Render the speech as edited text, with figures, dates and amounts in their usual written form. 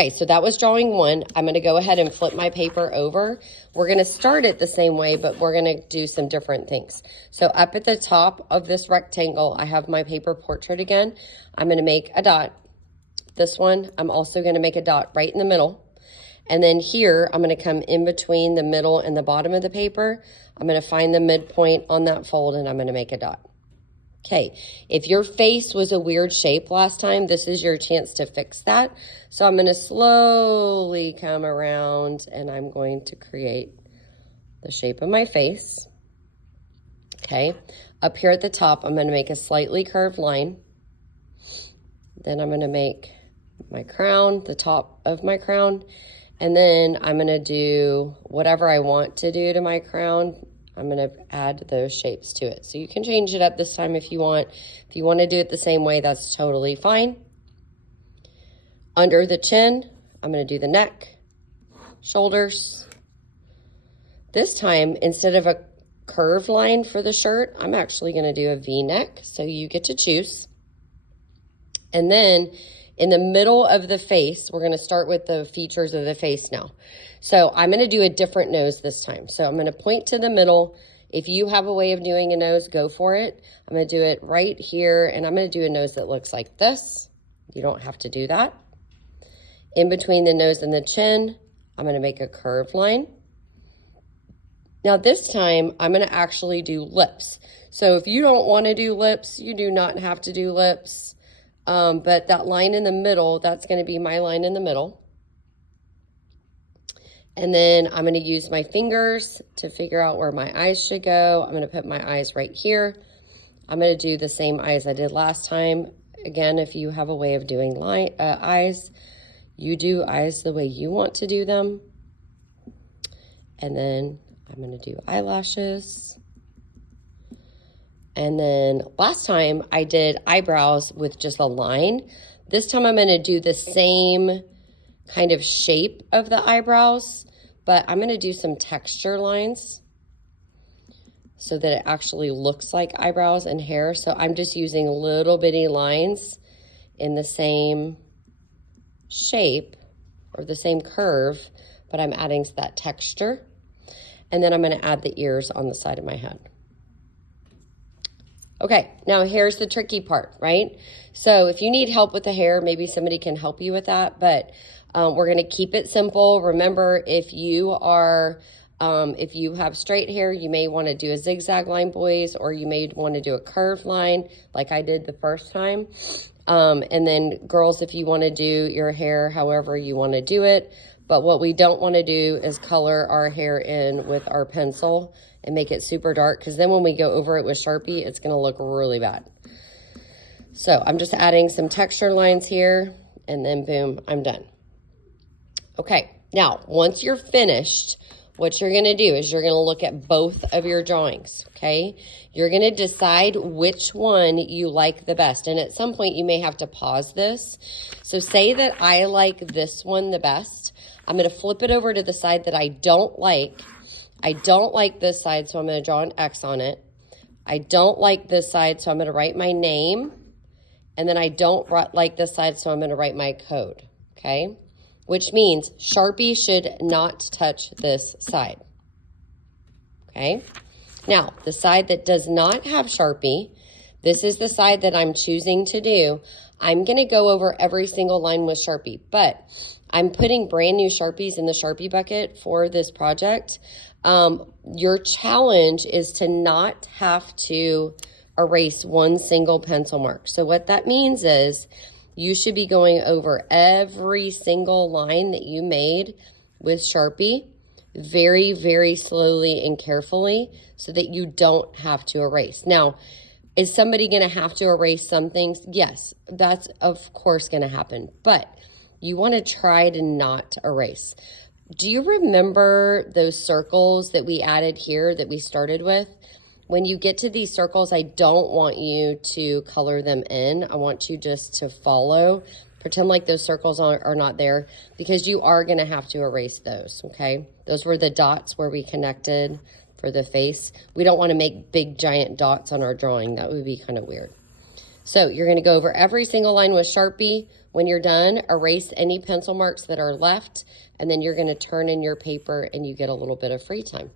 Okay, so that was drawing one. I'm going to go ahead and flip my paper over. We're going to start it the same way, but we're going to do some different things. So up at the top of this rectangle, I have my paper portrait again. I'm going to make a dot. This one, I'm also going to make a dot right in the middle. And then here, I'm going to come in between the middle and the bottom of the paper. I'm going to find the midpoint on that fold, and I'm going to make a dot. Okay, if your face was a weird shape last time, this is your chance to fix that. So I'm going to slowly come around and I'm going to create the shape of my face. Okay, up here at the top, I'm going to make a slightly curved line. Then I'm going to make my crown, the top of my crown. And then I'm going to do whatever I want to do to my crown. I'm going to add those shapes to it. So you can change it up this time if you want. If you want to do it the same way, that's totally fine. Under the chin, I'm going to do the neck, shoulders. This time, instead of a curved line for the shirt, I'm actually going to do a V-neck. So you get to choose. And then in the middle of the face, we're going to start with the features of the face now. So I'm going to do a different nose this time. So I'm going to point to the middle. If you have a way of doing a nose, go for it. I'm going to do it right here, and I'm going to do a nose that looks like this. You don't have to do that. In between the nose and the chin, I'm going to make a curved line. Now this time, I'm going to actually do lips. So if you don't want to do lips, you do not have to do lips. But that line in the middle, that's going to be my line in the middle. And then I'm going to use my fingers to figure out where my eyes should go. I'm going to put my eyes right here. I'm going to do the same eyes I did last time. Again, if you have a way of doing eyes, you do eyes the way you want to do them. And then I'm going to do eyelashes. And then last time I did eyebrows with just a line. This time I'm going to do the same kind of shape of the eyebrows, but I'm going to do some texture lines so that it actually looks like eyebrows and hair. So I'm just using little bitty lines in the same shape or the same curve, but I'm adding that texture. And then I'm going to add the ears on the side of my head. Okay, now here's the tricky part, right? So if you need help with the hair, maybe somebody can help you with that, but we're going to keep it simple. Remember, if you have straight hair, you may want to do a zigzag line, boys, or you may want to do a curved line like I did the first time. And then girls, if you want to do your hair however you want to do it. But what we don't want to do is color our hair in with our pencil and make it super dark, because then when we go over it with Sharpie, it's going to look really bad. So I'm just adding some texture lines here, and then boom, I'm done. Okay, now once you're finished, what you're going to do is you're going to look at both of your drawings, okay? You're going to decide which one you like the best. And at some point, you may have to pause this. So say that I like this one the best. I'm going to flip it over to the side that I don't like. I don't like this side, so I'm going to draw an X on it. I don't like this side, so I'm going to write my name. And then I don't like this side, so I'm going to write my code, okay? Which means Sharpie should not touch this side, okay? Now, the side that does not have Sharpie, this is the side that I'm choosing to do. I'm going to go over every single line with Sharpie, but I'm putting brand new Sharpies in the Sharpie bucket for this project. Your challenge is to not have to erase one single pencil mark. So what that means is you should be going over every single line that you made with Sharpie very, very slowly and carefully so that you don't have to erase. Now, is somebody going to have to erase some things? Yes, that's of course going to happen, but you want to try to not erase. Do you remember those circles that we added here that we started with? When you get to these circles, I don't want you to color them in. I want you just to follow. Pretend like those circles are not there, because you are going to have to erase those, okay? Those were the dots where we connected for the face. We don't want to make big giant dots on our drawing. That would be kind of weird. So you're going to go over every single line with Sharpie When you're done, erase any pencil marks that are left, and then you're going to turn in your paper and you get a little bit of free time.